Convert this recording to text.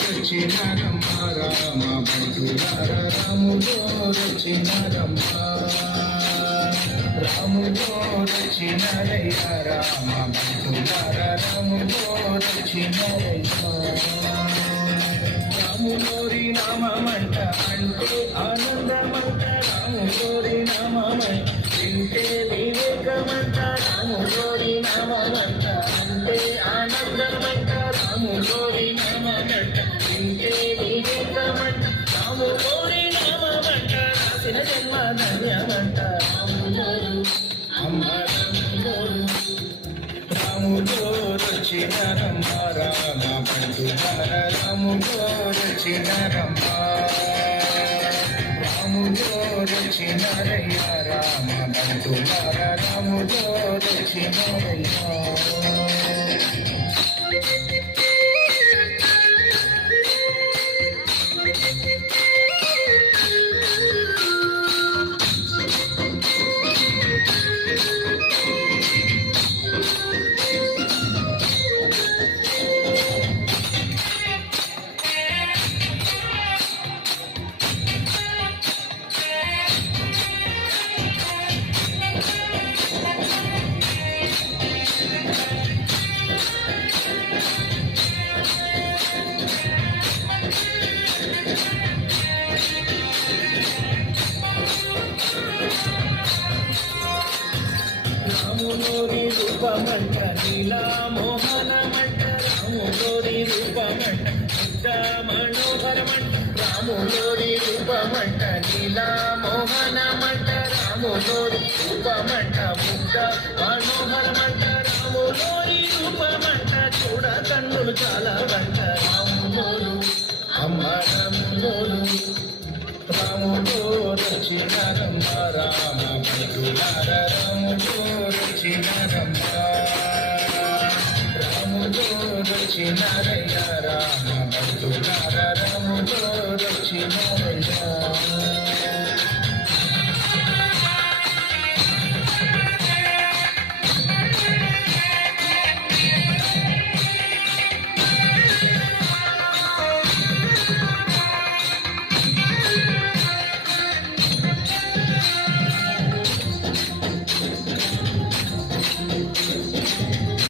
రచినరమ్మ రామ బంధులార రాములో రచినరమ్మ రాములో రచినరయ్య రామ బంధులార రాములో రచినరయ్య రాములోరి నామమంట అంటే ఆనందమంట రాములోరి నామమంట వింటే వివేకమంట రాములోరి నామమంట అంటే ఆనందమంట రాములోరి నామమంట వింటే వివేకమంట రాములోరి నామమంట రాసిన జన్మ ధన్యమంట రాములోరు అమ్మ రాములోరు రాములో రచినరమ్మ రామ బంధులార రాములో రచినరమ్మ రాములో రచినరయ్య రామ బంధులార రాములో రచినరయ్య రాములోరి రూపమంట నీలా మోహనమంట రాములోరి రూపమంట శుద్ధ మనోహరమంట రాములోరి రూపమంట నీలా మోహనమంట రాములోరి రూపమంట ముగ్ధ మనోహరమంట రాములోరి రూపమంట చూడ కన్నులు చాలా వంట రాములోరు అమ్మ రాములోరు రాములో రచినరమ్మ రామ బంధులార రాములో రచినరమ్మ రాములో రచినరయ్య రామ బంధులార రాములో రచినరయ్య